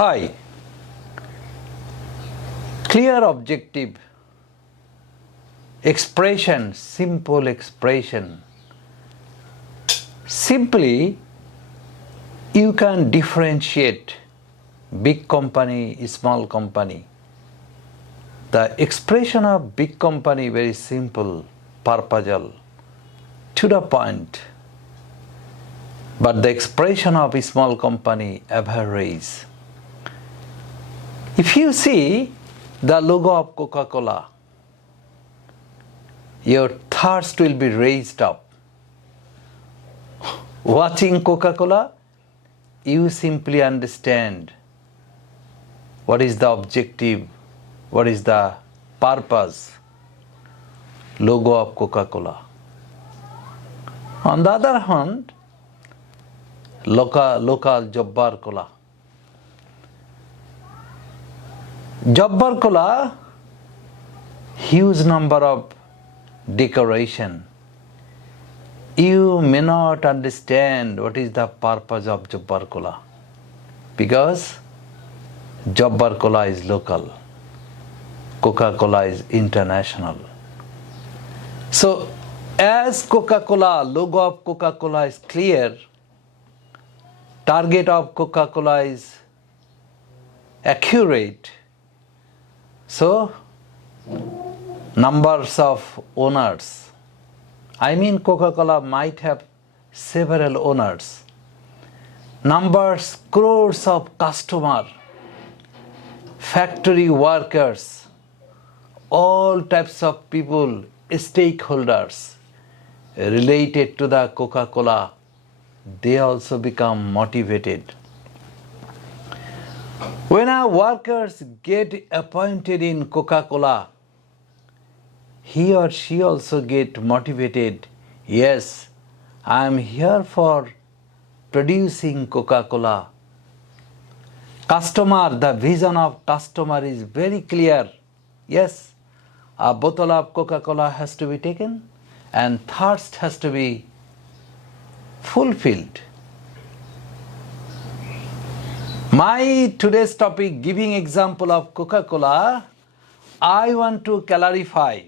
Hi. Clear objective, expression, simple expression. Simply, you can differentiate big company, small company. The expression of big company very simple, purposeful, to the point. But the expression of a small company average. If you see the logo of Coca-Cola, your thirst will be raised up. Watching Coca-Cola, you simply understand what is the objective, what is the purpose, logo of Coca-Cola. On the other hand, local Jabbar Cola. Jabbar Cola, huge number of decoration. You may not understand what is the purpose of Jabbar Cola because Jabbar Cola is local, Coca-Cola is international. So, as Coca-Cola, logo of Coca-Cola is clear, target of Coca-Cola is accurate. So, numbers of owners. I mean Coca-Cola might have several owners. Numbers, crores of customers, factory workers, all types of people, stakeholders related to the Coca-Cola, they also become motivated. When our workers get appointed in Coca-Cola, he or she also get motivated. Yes, I am here for producing Coca-Cola. Customer, the vision of customer is very clear. Yes, a bottle of Coca-Cola has to be taken and thirst has to be fulfilled. My today's topic, giving example of Coca-Cola, I want to clarify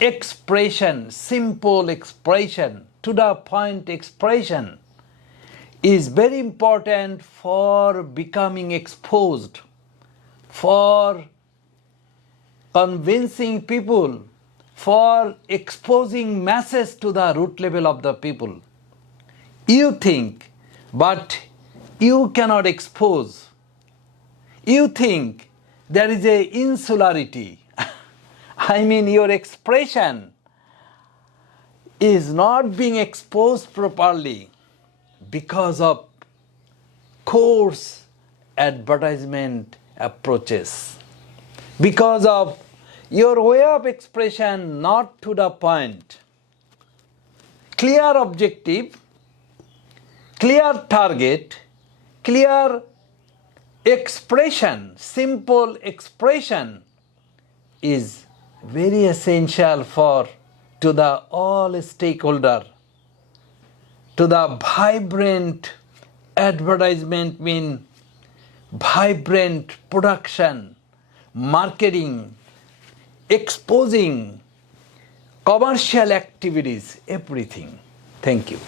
expression, simple expression, to the point expression is very important for becoming exposed, for convincing people, for exposing message to the root level of the people. You think, but you cannot expose. You think there is a insularity. I mean your expression is not being exposed properly because of coarse advertisement approaches. Because of your way of expression not to the point. Clear objective, clear target, clear expression, simple expression is very essential for to the all stakeholder, to the vibrant advertisement mean vibrant production, marketing, exposing, commercial activities, everything. Thank you.